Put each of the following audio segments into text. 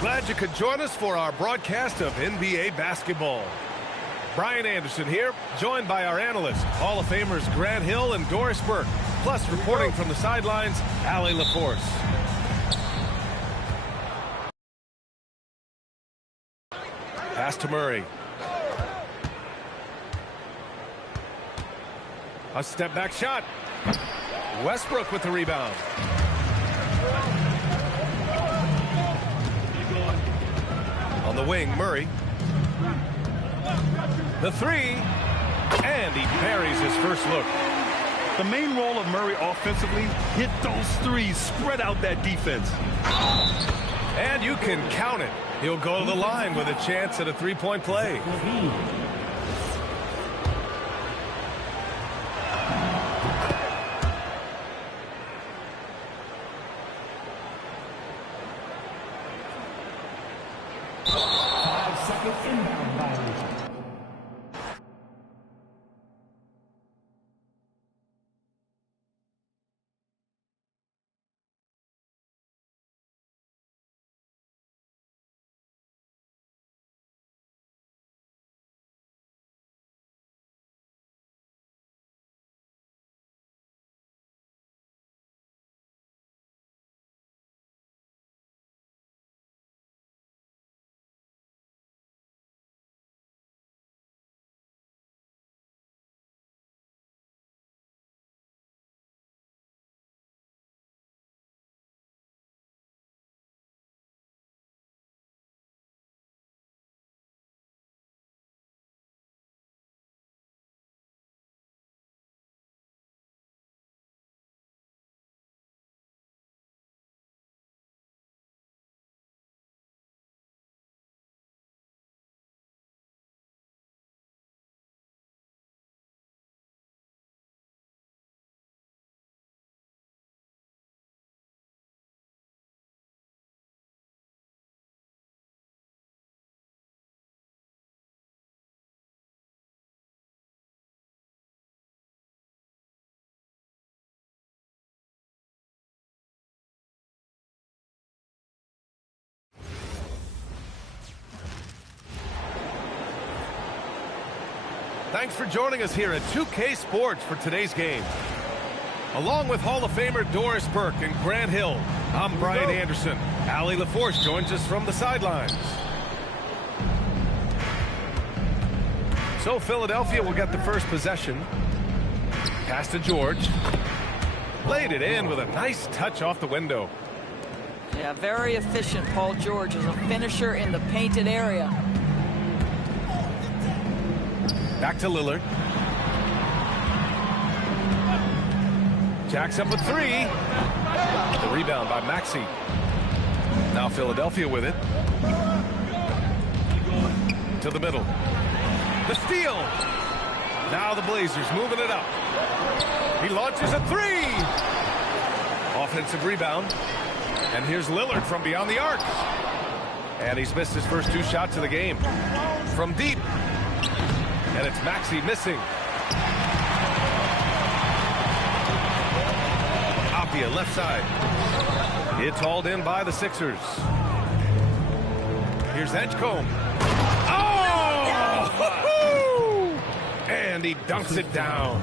Glad you could join us for our broadcast of NBA basketball. Brian Anderson here, joined by our analysts, Hall of Famers Grant Hill and Doris Burke, plus reporting from the sidelines, Allie LaForce. Pass to Murray. A step-back shot. Westbrook with the rebound. On the wing, Murray. The three, and he buries his first look. The main role of Murray offensively, hit those threes, spread out that defense. And you can count it. He'll go to the line with a chance at a three-point play. Thanks for joining us here at 2K Sports for today's game. Along with Hall of Famer Doris Burke and Grant Hill, I'm Brian Anderson. Allie LaForce joins us from the sidelines. So Philadelphia will get the first possession. Pass to George. Laid it in with a nice touch off the window. Yeah, very efficient. Paul George is a finisher in the painted area. Back to Lillard. Jacks up a three. The rebound by Maxey. Now Philadelphia with it. To the middle. The steal. Now the Blazers moving it up. He launches a three. Offensive rebound. And here's Lillard from beyond the arc. And he's missed his first two shots of the game. From deep. And it's Maxey missing. Avdia left side. It's hauled in by the Sixers. Here's Edgecombe. Oh! And he dunks it down.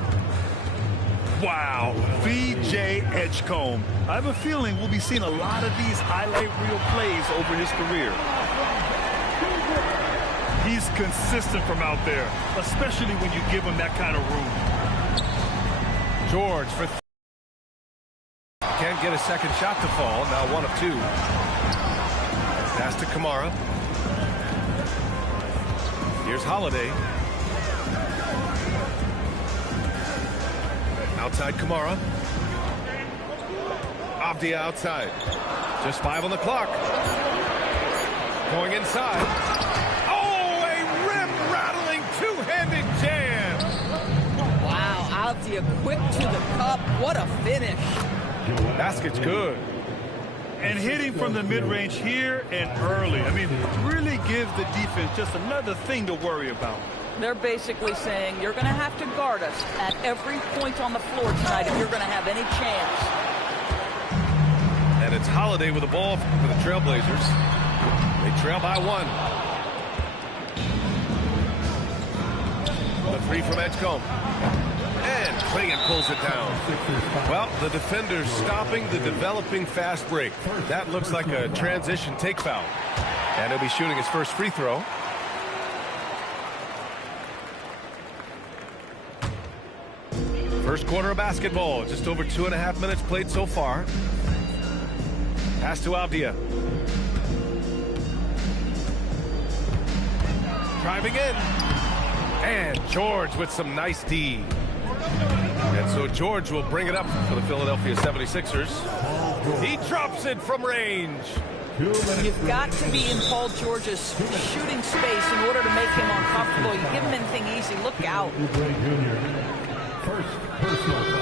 Wow, V.J. Edgecombe. I have a feeling we'll be seeing a lot of these highlight reel plays over his career. He's consistent from out there, especially when you give him that kind of room. George for can't get a second shot to fall. Now one of two. Pass to Kamara. Here's Holiday. Outside Kamara. Avdia outside. Just 5 on the clock. Going inside. Two-handed jam. Wow, Avdia quick to the cup. What a finish. Basket's good. And hitting from the mid-range here and early. I mean, really gives the defense just another thing to worry about. They're basically saying you're going to have to guard us at every point on the floor tonight if you're going to have any chance. And it's Holiday with the ball for the Trailblazers. They trail by 1. The 3 from Edgecombe. And Clingan pulls it down. Well, the defender's stopping the developing fast break. That looks like a transition take foul. And he'll be shooting his first free throw. First quarter of basketball. Just over 2.5 minutes played so far. Pass to Avdia. Driving in. And George with some nice D. And so George will bring it up for the Philadelphia 76ers. He drops it from range. You've got to be in Paul George's shooting space in order to make him uncomfortable. You give him anything easy, look out.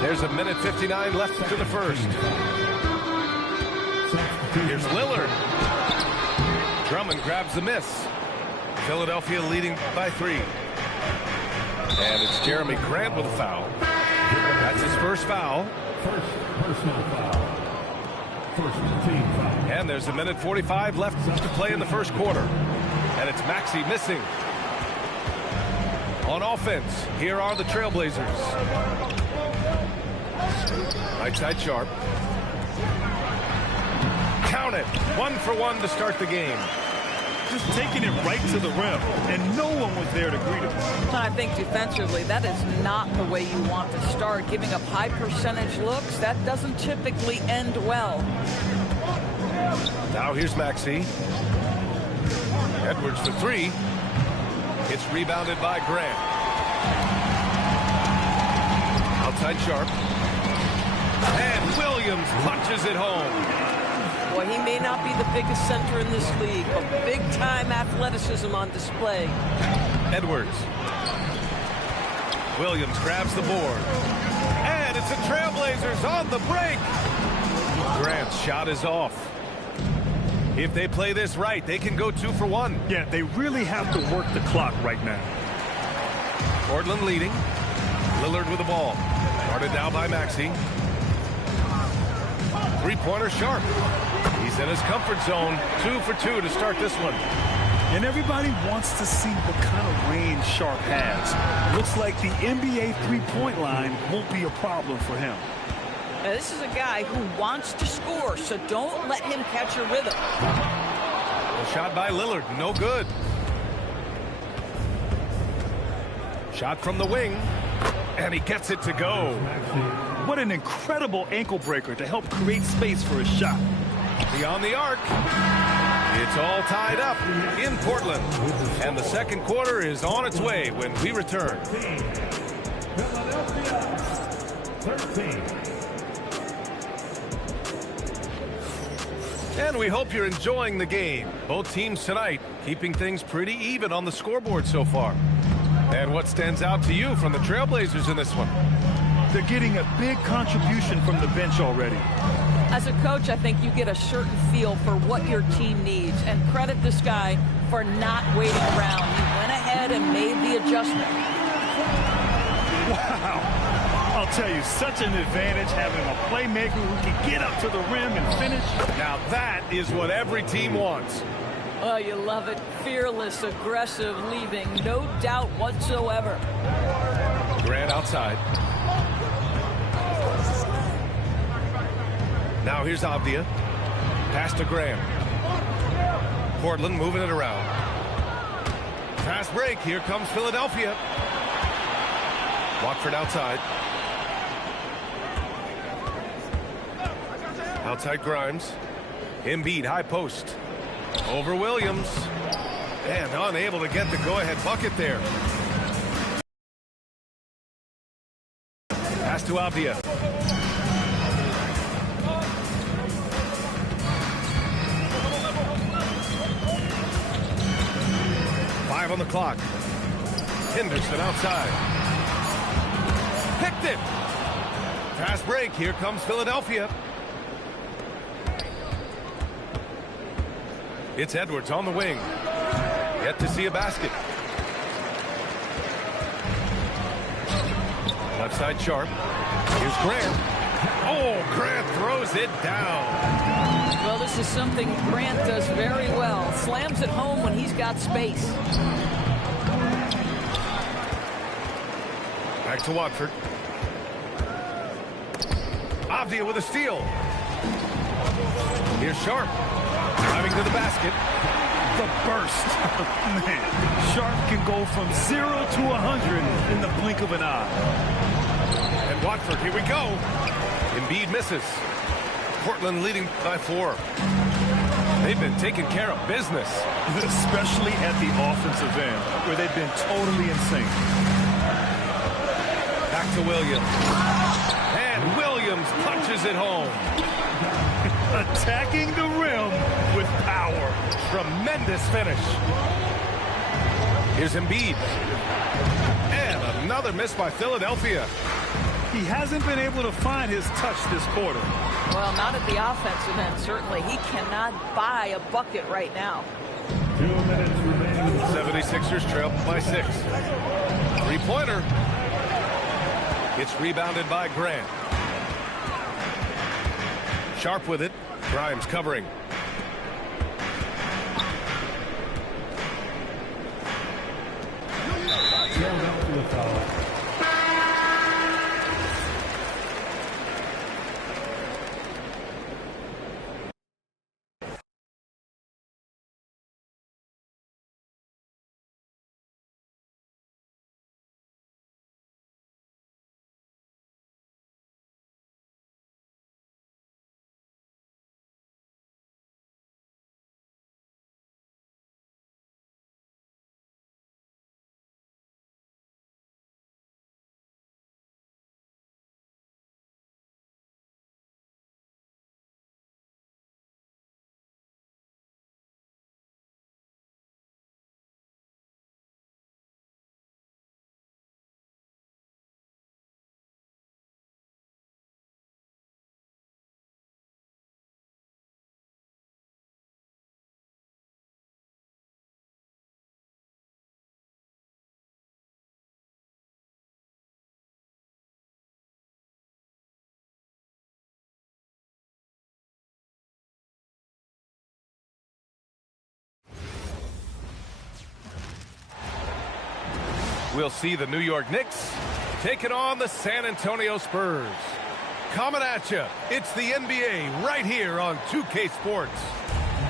There's a minute 59 left to the first. Here's Lillard. Drummond grabs the miss. Philadelphia leading by 3. And it's Jeremy Grant with a foul. That's his first foul. First personal foul. First team foul. And there's a minute 45 left to play in the first quarter. And it's Maxey missing. On offense, here are the Trailblazers. Right side Sharp. Count it. 1 for 1 to start the game. Just taking it right to the rim, and no one was there to greet him. And I think defensively, that is not the way you want to start. Giving up high percentage looks, that doesn't typically end well. Now here's Maxey. Edwards for 3. It's rebounded by Grant. Outside Sharp. And Williams punches it home. Boy, he may not be the biggest center in this league, but big-time athleticism on display. Edwards. Williams grabs the board. And it's the Trailblazers on the break. Grant's shot is off. If they play this right, they can go 2 for 1. Yeah, they really have to work the clock right now. Portland leading. Lillard with the ball. Guarded now by Maxey. Three-pointer Sharp. He's in his comfort zone. 2 for 2 to start this one. And everybody wants to see what kind of range Sharp has. Looks like the NBA three-point line won't be a problem for him. Now, this is a guy who wants to score, so don't let him catch a rhythm. A shot by Lillard, no good. Shot from the wing, and he gets it to go. What an incredible ankle breaker to help create space for his shot. Beyond the arc. It's all tied up in Portland. And the second quarter is on its way when we return. Philadelphia 13. And we hope you're enjoying the game. Both teams tonight keeping things pretty even on the scoreboard so far. And what stands out to you from the Trailblazers in this one? They're getting a big contribution from the bench already. As a coach, I think you get a certain feel for what your team needs, and credit this guy for not waiting around. He went ahead and made the adjustment. Wow. I'll tell you, such an advantage having a playmaker who can get up to the rim and finish. Now that is what every team wants. Oh, you love it. Fearless, aggressive, leaving no doubt whatsoever. Grant outside. Now here's Avdia. Pass to Graham. Portland moving it around. Fast break. Here comes Philadelphia. Watford outside. Outside Grimes. Embiid high post. Over Williams. And unable to get the go-ahead bucket there. Pass to Avdia. On the clock. Henderson outside. Picked it. Fast break. Here comes Philadelphia. It's Edwards on the wing. Yet to see a basket. Left side Sharp. Here's Grant. Oh, Grant throws it down. Well, this This is something Grant does very well. Slams it home when he's got space. Back to Watford. Avdia with a steal. Here's Sharp. Driving to the basket. The burst. Man, Sharp can go from 0 to 100 in the blink of an eye. And Watford, here we go. Embiid misses. Portland leading by 4. They've been taking care of business. Especially at the offensive end, where they've been totally insane. Back to Williams. And Williams punches it home. Attacking the rim with power. Tremendous finish. Here's Embiid. And another miss by Philadelphia. He hasn't been able to find his touch this quarter. Well, not at the offensive end, certainly. He cannot buy a bucket right now. 2 minutes remaining. 76ers trail by 6. Three-pointer. It's rebounded by Grant. Sharp with it. Grimes covering. Held up to a foul. We'll see the New York Knicks taking on the San Antonio Spurs. Coming at you, it's the NBA right here on 2K Sports.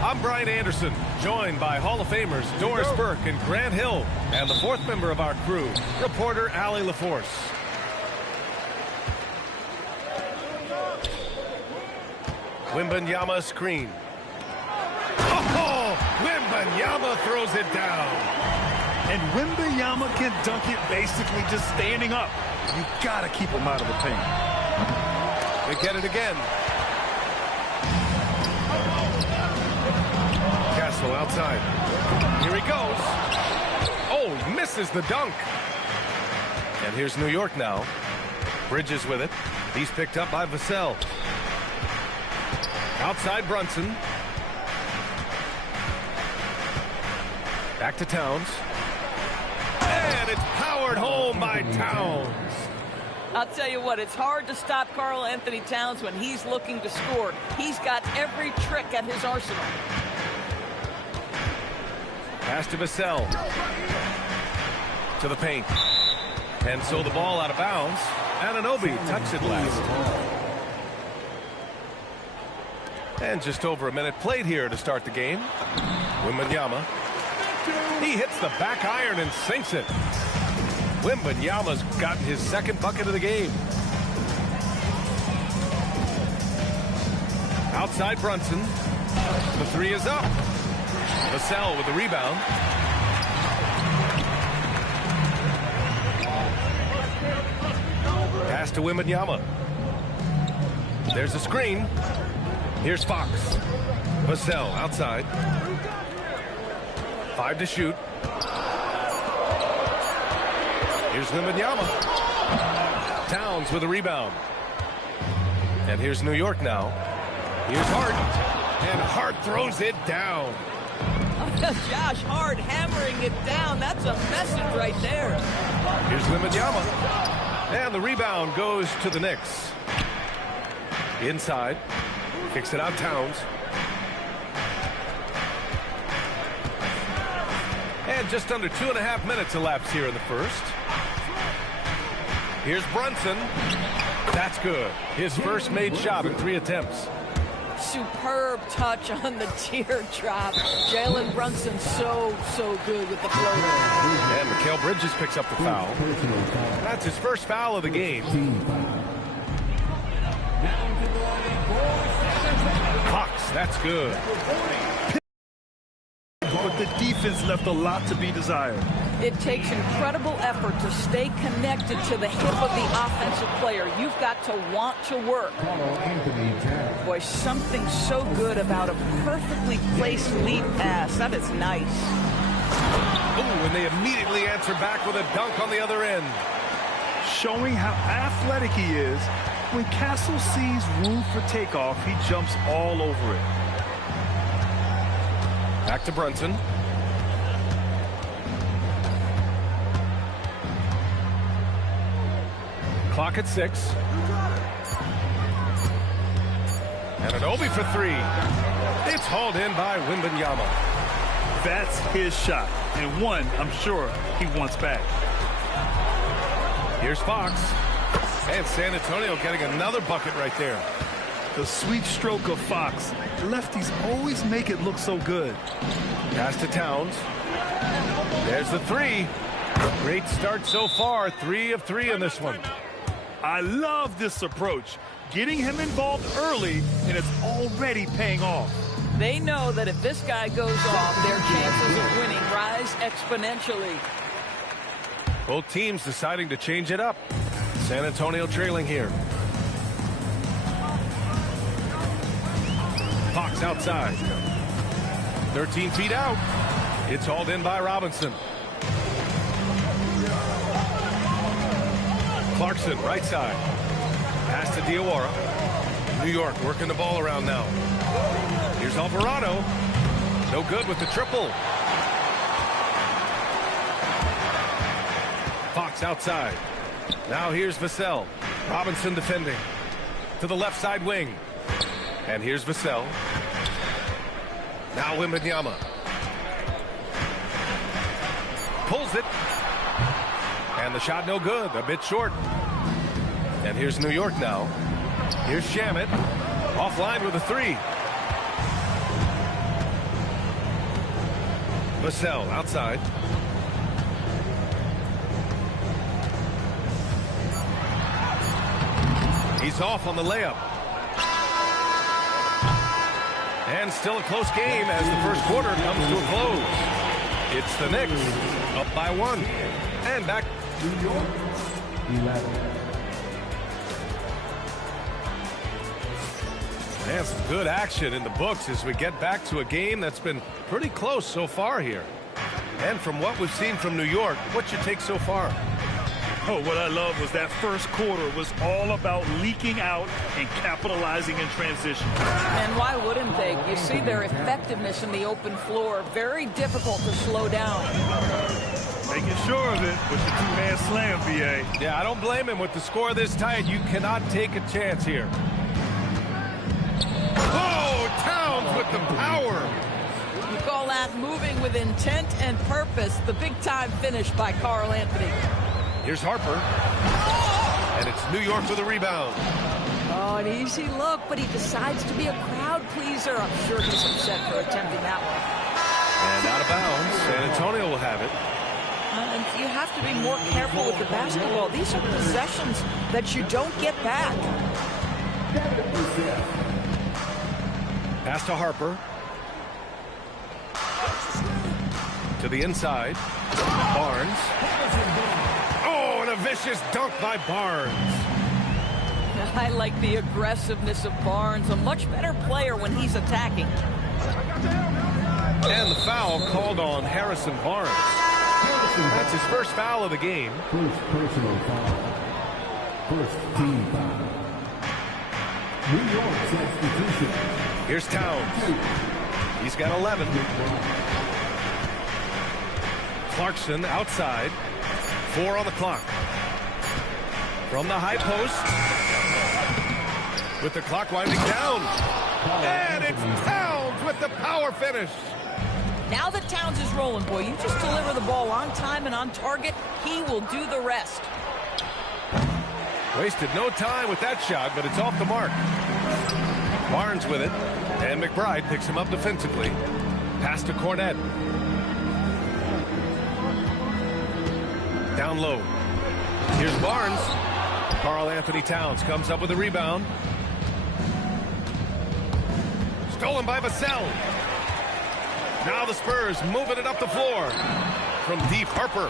I'm Brian Anderson, joined by Hall of Famers Doris Burke and Grant Hill, and the fourth member of our crew, reporter Allie LaForce. Wembanyama screen. Oh, Wembanyama throws it down. And Wembanyama can dunk it basically just standing up. You gotta keep him out of the paint. They get it again. Castle outside. Here he goes. Oh, he misses the dunk. And here's New York now. Bridges with it. He's picked up by Vassell. Outside Brunson. Back to Towns. And it's powered home by Towns. I'll tell you what, it's hard to stop Karl Anthony Towns when he's looking to score. He's got every trick at his arsenal. Pass to Vassell. To the paint. And so the ball out of bounds. Anunoby tucks it last. And just over a minute played here to start the game. Wembanyama. He hits the back iron and sinks it. Wembanyama's gotten his second bucket of the game. Outside Brunson. The three is up. Vassell with the rebound. Pass to Wembanyama. There's a screen. Here's Fox. Vassell outside. 5 to shoot. Here's Wembanyama. Towns with a rebound. And here's New York now. Here's Hart. And Hart throws it down. Josh Hart hammering it down. That's a message right there. Here's Wembanyama. And the rebound goes to the Knicks. Inside. Kicks it out Towns. And just under 2.5 minutes elapsed here in the first. Here's Brunson. That's good. His first made shot in 3 attempts. Superb touch on the teardrop. Jalen Brunson so good with the floater. And Mikal Bridges picks up the foul. That's his first foul of the game. Fox, that's good. But the defense left a lot to be desired. It takes incredible effort to stay connected to the hip of the offensive player. You've got to want to work. Boy, something so good about a perfectly placed lead pass. That is nice. Ooh, and they immediately answer back with a dunk on the other end. Showing how athletic he is, when Castle sees room for takeoff, he jumps all over it. Back to Brunson. Clock at 6. And an Obi for 3. It's hauled in by Wembanyama. That's his shot, and one I'm sure he wants back. Here's Fox. And San Antonio getting another bucket right there. The sweet stroke of Fox. Lefties always make it look so good. Pass to Towns. There's the 3. Great start so far. 3 of 3 in this one. I love this approach. Getting him involved early, and it's already paying off. They know that if this guy goes off, their chances of winning rise exponentially. Both teams deciding to change it up. San Antonio trailing here. Fox outside. 13 feet out. It's hauled in by Robinson. Clarkson, right side. Pass to Diawara. New York working the ball around now. Here's Alvarado. No good with the triple. Fox outside. Now here's Vassell. Robinson defending. To the left side wing. And here's Vassell. Now Wembanyama. Pulls it. And the shot no good. A bit short. And here's New York now. Here's Shamet. Offline with a 3. Vassell outside. He's off on the layup. And still a close game as the first quarter comes to a close. It's the Knicks up by 1. And back. New York, 11. And some good action in the books as we get back to a game that's been pretty close so far here. And from what we've seen from New York, what's your take so far? Oh, what I love was that first quarter was all about leaking out and capitalizing in transition. And why wouldn't they? You see their effectiveness in the open floor. Very difficult to slow down. Making sure of it with the two-man slam, B.A. Yeah, I don't blame him with the score this tight. You cannot take a chance here. Oh, Towns with the power. You call that moving with intent and purpose. The big-time finish by Karl Anthony. Here's Harper. And it's New York with a rebound. Oh, an easy look, but he decides to be a crowd pleaser. I'm sure he's upset for attempting that one. And out of bounds. San Antonio will have it. And you have to be more careful with the basketball. These are possessions that you don't get back. Pass to Harper. To the inside. Barnes. Oh, and a vicious dunk by Barnes. I like the aggressiveness of Barnes. A much better player when he's attacking. And the foul called on Harrison Barnes. That's his first foul of the game. First personal foul. First team foul. New York substitution. Here's Towns. He's got 11. Clarkson outside. 4 on the clock. From the high post. With the clock winding down. And it's Towns with the power finish. Now that Towns is rolling, boy, you just deliver the ball on time and on target, he will do the rest. Wasted no time with that shot, but it's off the mark. Barnes with it, and McBride picks him up defensively. Pass to Cornette. Down low. Here's Barnes. Karl Anthony Towns comes up with a rebound. Stolen by Vassell. Now the Spurs moving it up the floor. From deep, Harper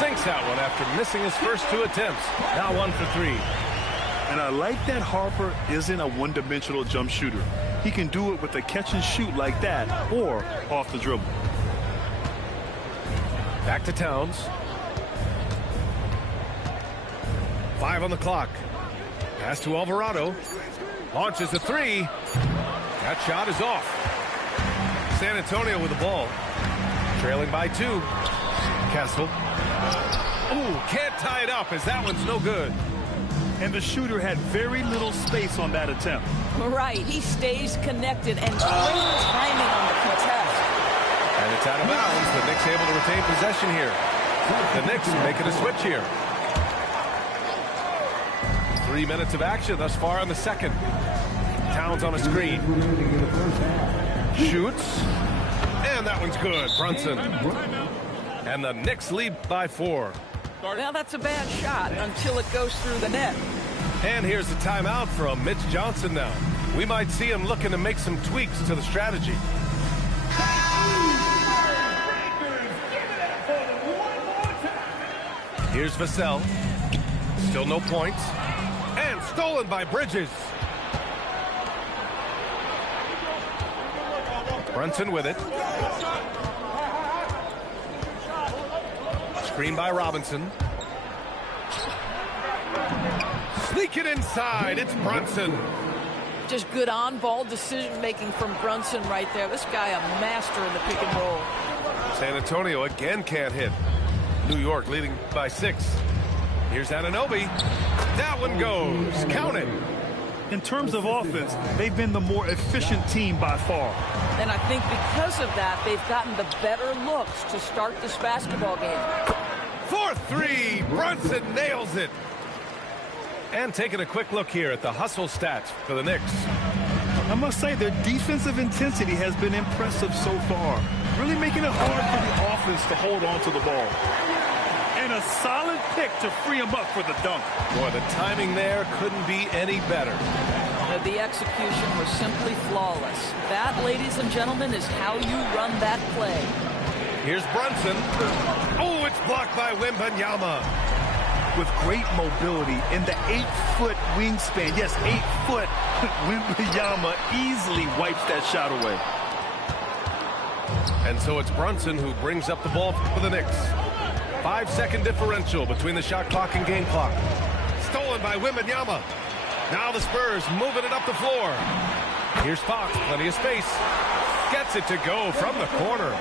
sinks that one after missing his first 2 attempts. Now 1 for 3. And I like that Harper isn't a one-dimensional jump shooter. He can do it with a catch and shoot like that or off the dribble. Back to Towns. 5 on the clock. Pass to Alvarado. Launches a 3. That shot is off. San Antonio with the ball. Trailing by 2. Kessel. Ooh, can't tie it up as that one's no good. And the shooter had very little space on that attempt. Right, he stays connected and great timing on the contest. And it's out of bounds. The Knicks able to retain possession here. The Knicks making a switch here. 3 minutes of action thus far in the second. Towns on a screen. Shoots. And that one's good. Brunson. And the Knicks lead by 4. Now that's a bad shot until it goes through the net. And here's the timeout from Mitch Johnson now. We might see him looking to make some tweaks to the strategy. Here's Vassell. Still no points. And stolen by Bridges. Brunson with it. Screen by Robinson. Sneak it inside. It's Brunson. Just good on-ball decision-making from Brunson right there. This guy a master in the pick and roll. San Antonio again can't hit. New York leading by 6. Here's Anunoby. That one goes. Count it. In terms of offense, they've been the more efficient team by far. And I think because of that, they've gotten the better looks to start this basketball game. 4-3. Brunson nails it. And taking a quick look here at the hustle stats for the Knicks. I must say their defensive intensity has been impressive so far. Really making it hard for the offense to hold on to the ball. And a solid pick to free him up for the dunk. Boy, the timing there couldn't be any better. The execution was simply flawless. That, ladies and gentlemen, is how you run that play. Here's Brunson. Oh, it's blocked by Wembanyama. With great mobility in the 8-foot wingspan. Yes, 8 foot. Wembanyama easily wipes that shot away. And so it's Brunson who brings up the ball for the Knicks. 5-second differential between the shot clock and game clock. Stolen by Wembanyama. Now the Spurs moving it up the floor. Here's Fox, plenty of space. Gets it to go from the corner.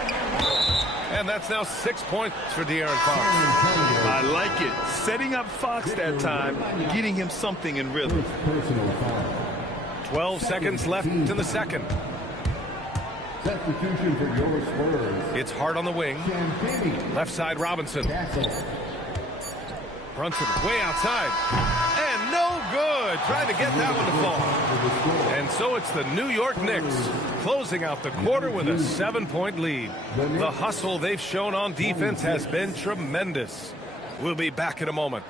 And that's now 6 points for De'Aaron Fox. I like it. Setting up Fox that time, getting him something in rhythm. 12 seconds left in the second. Substitution for your Spurs. It's Hart on the wing. Left side Robinson. Brunson way outside. And no good. Trying to get that one to fall. And so it's the New York Knicks closing out the quarter with a 7-point lead. The hustle they've shown on defense has been tremendous. We'll be back in a moment.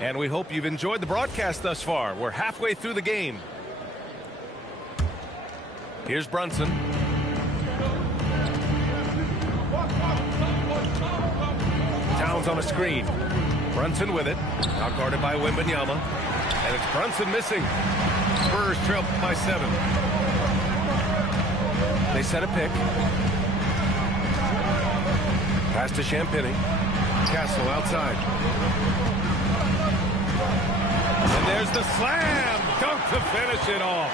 And we hope you've enjoyed the broadcast thus far. We're halfway through the game. Here's Brunson. Towns on a screen. Brunson with it. Now guarded by Wembanyama. And it's Brunson missing. Spurs trail by 7. They set a pick. Pass to Champagnie. Castle outside. And there's the slam dunk to finish it off.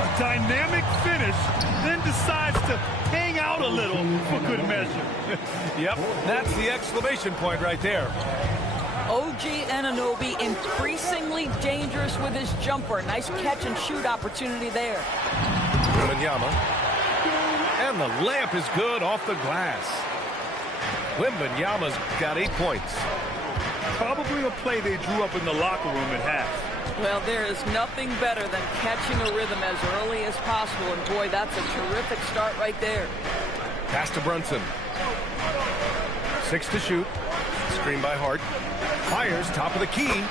A dynamic finish, then decides to hang out a little for good measure. Yep, that's the exclamation point right there. OG Anunoby increasingly dangerous with his jumper. Nice catch and shoot opportunity there. Wembanyama. And the layup is good off the glass. Wembanyama's got 8 points. Probably a play they drew up in the locker room at half. Well, there is nothing better than catching a rhythm as early as possible. And boy, that's a terrific start right there. Pass to Brunson. 6 to shoot. Screen by Hart. Fires top of the key.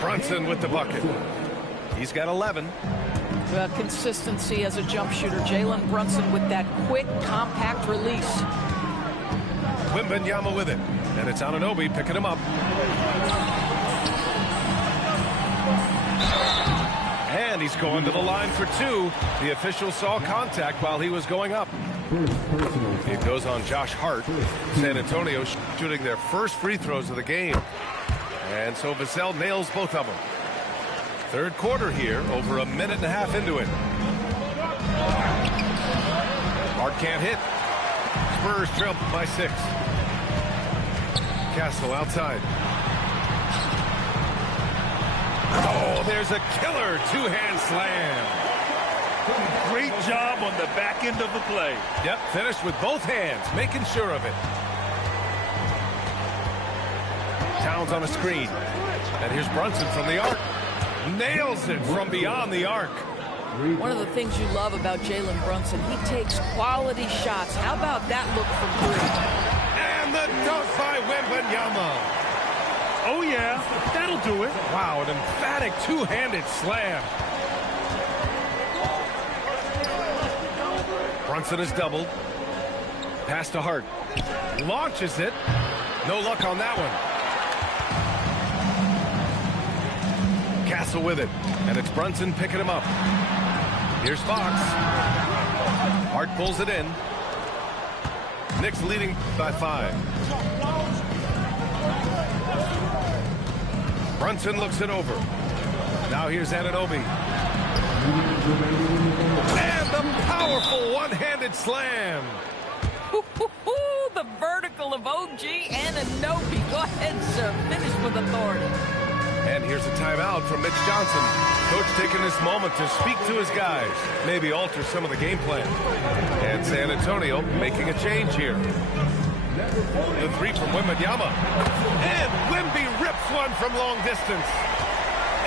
Brunson with the bucket. He's got 11. Well, consistency as a jump shooter. Jalen Brunson with that quick, compact release. Wembanyama with it. And it's Anunoby picking him up. And he's going to the line for 2. The official saw contact while he was going up. It goes on Josh Hart. San Antonio shooting their first free throws of the game. And so Vassell nails both of them. Third quarter here, over a minute and a half into it. Hart can't hit. Spurs trail by 6. Castle outside. Oh, there's a killer two-hand slam. Great job on the back end of the play. Yep, finished with both hands, making sure of it. Towns on a screen. And here's Brunson from the arc. Nails it from beyond the arc. One of the things you love about Jalen Brunson, he takes quality shots. How about that look from 3? And the dunk by Wembanyama. Oh, yeah, that'll do it. Wow, an emphatic two-handed slam. Brunson is doubled. Pass to Hart. Launches it. No luck on that one. Castle with it. And it's Brunson picking him up. Here's Fox. Hart pulls it in. Knicks leading by 5. Brunson looks it over. Now here's Anunoby. And the powerful one-handed slam. The vertical of OG Anunoby. Go ahead, sir. Finish with authority. And here's a timeout from Mitch Johnson. Coach taking this moment to speak to his guys. Maybe alter some of the game plan. And San Antonio making a change here. The 3 from Wembanyama. And Wemby rips one from long distance.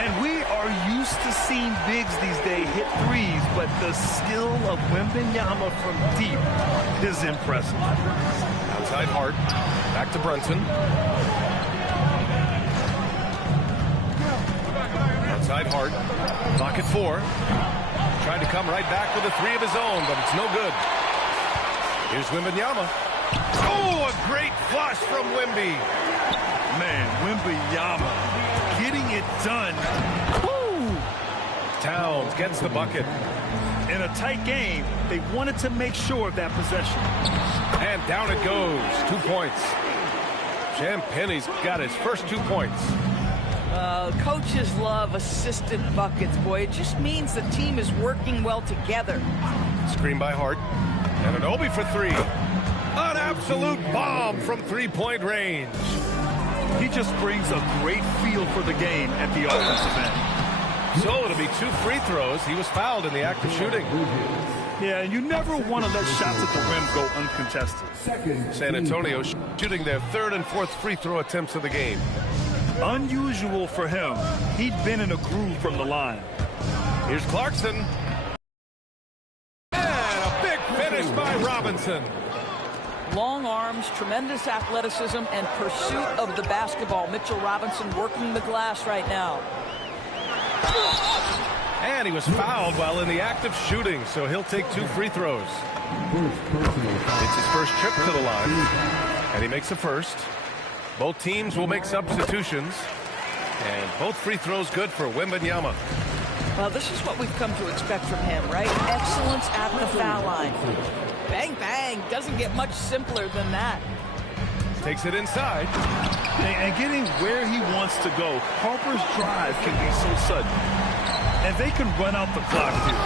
And we are used to seeing bigs these days hit threes, but the skill of Wembanyama from deep is impressive. Outside Hart. Back to Brunson. Outside Hart. Clock at 4. Trying to come right back with a 3 of his own, but it's no good. Here's Wembanyama. Oh, a great flush from Wemby. Man, Wembanyama getting it done. Woo! Towns gets the bucket. In a tight game, they wanted to make sure of that possession. And down it goes. 2 points. Champagne's got his first 2 points. Coaches love assisted buckets, boy. It just means the team is working well together. Screen by Hart. And Anunoby for 3. An absolute bomb from 3-point range. He just brings a great feel for the game at the offensive end. So it'll be 2 free throws. He was fouled in the act of shooting. Yeah, and you never want to let shots at the rim go uncontested. San Antonio shooting their 3rd and 4th free throw attempts of the game. Unusual for him. He'd been in a groove from the line. Here's Clarkson. And a big finish by Robinson. Long arms, tremendous athleticism, and pursuit of the basketball. Mitchell Robinson working the glass right now. And he was fouled while in the act of shooting, so he'll take 2 free throws. It's his first trip to the line, and he makes the first. Both teams will make substitutions, and both free throws good for Wembanyama. Well, this is what we've come to expect from him, right? Excellence at the foul line. Bang, bang. Doesn't get much simpler than that. Takes it inside. And getting where he wants to go, Harper's drive can be so sudden. And they can run out the clock here.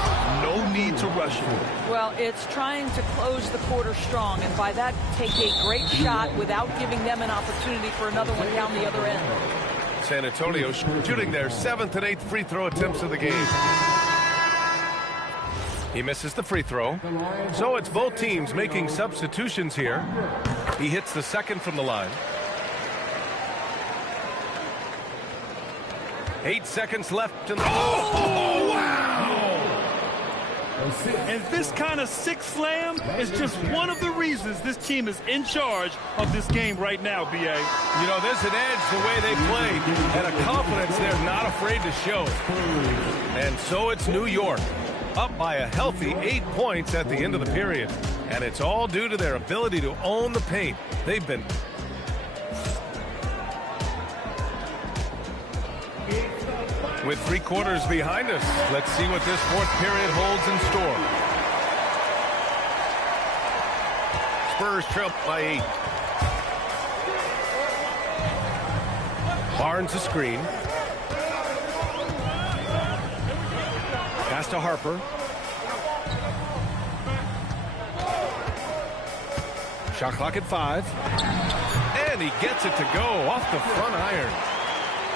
No need to rush it. Well, it's trying to close the quarter strong, and by that, take a great shot without giving them an opportunity for another one down the other end. San Antonio shooting their 7th and 8th free throw attempts of the game. He misses the free throw. So it's both teams making substitutions here. He hits the second from the line. 8 seconds left. Oh, wow! And this kind of six slam is just one of the reasons this team is in charge of this game right now, B.A. You know, there's an edge the way they played and a confidence they're not afraid to show. And so it's New York, up by a healthy 8 points at the end of the period. And it's all due to their ability to own the paint. They've been... With 3 quarters behind us, let's see what this 4th period holds in store. Spurs trail by 8. Barnes a screen. Pass to Harper. Shot clock at 5. And he gets it to go off the front iron.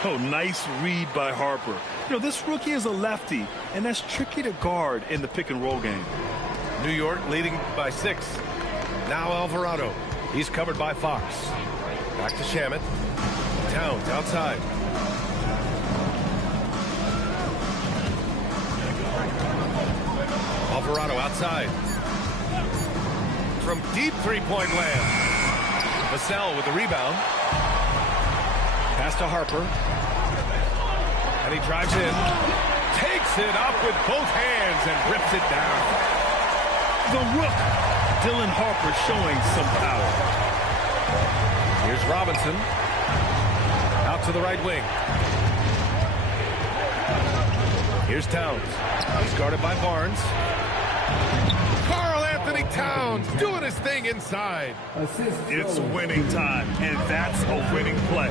Oh, nice read by Harper. You know, this rookie is a lefty, and that's tricky to guard in the pick-and-roll game. New York leading by 6. Now Alvarado. He's covered by Fox. Back to Shamet. Towns outside. Alvarado outside. From deep three-point land. Vassell with the rebound. Pass to Harper. And he drives in. Takes it up with both hands and rips it down. The rook, Dylan Harper, showing some power. Here's Robinson. Out to the right wing. Here's Towns. He's guarded by Barnes. Karl Anthony Towns doing his thing inside. It's winning time, and that's a winning play.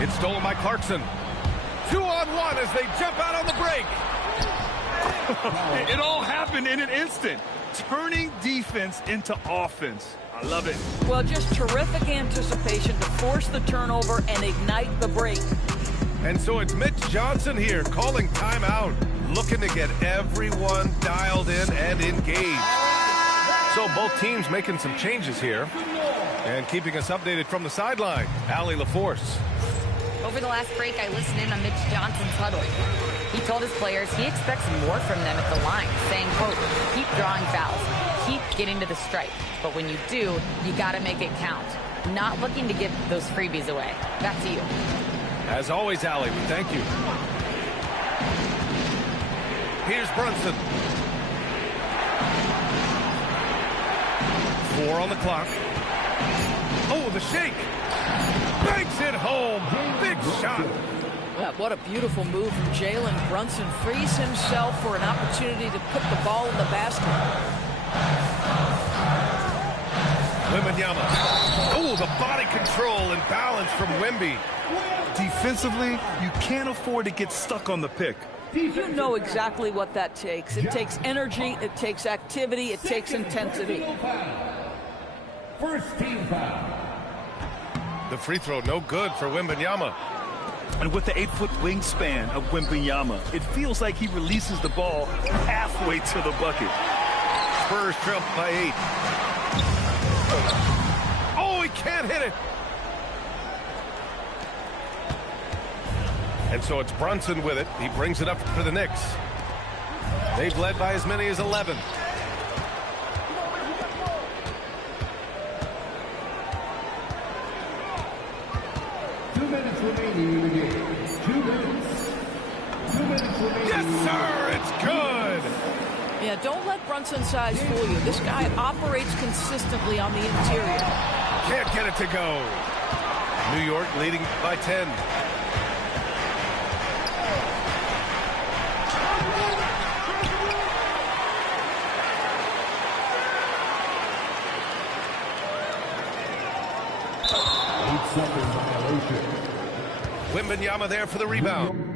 It's stolen by Clarkson. 2-on-1 as they jump out on the break. It all happened in an instant. Turning defense into offense. I love it. Well, just terrific anticipation to force the turnover and ignite the break. And so it's Mitch Johnson here calling timeout, looking to get everyone dialed in and engaged. So both teams making some changes here and keeping us updated from the sideline. Allie LaForce. Over the last break, I listened in on Mitch Johnson's huddle. He told his players he expects more from them at the line, saying, quote, keep drawing fouls, keep getting to the stripe. But when you do, you got to make it count. Not looking to give those freebies away. Back to you. As always, Allie, we thank you. Here's Brunson. 4 on the clock. Oh, the shake. Banks it home. Big shot. Yeah, what a beautiful move from Jalen Brunson. Frees himself for an opportunity to put the ball in the basket. Wembanyama. Oh, the body control and balance from Wemby. Defensively, you can't afford to get stuck on the pick. You know exactly what that takes. It takes energy, it takes activity, it takes intensity. First team foul. The free throw no good for Wembanyama. And with the 8-foot wingspan of Wembanyama, it feels like he releases the ball halfway to the bucket. Spurs trail by 8. Oh, he can't hit it. And so it's Brunson with it. He brings it up for the Knicks. They've led by as many as 11. Yes, sir, it's good. Yeah, don't let Brunson's size fool you. This guy operates consistently on the interior. Can't get it to go. New York leading by 10. Wembanyama there for the rebound.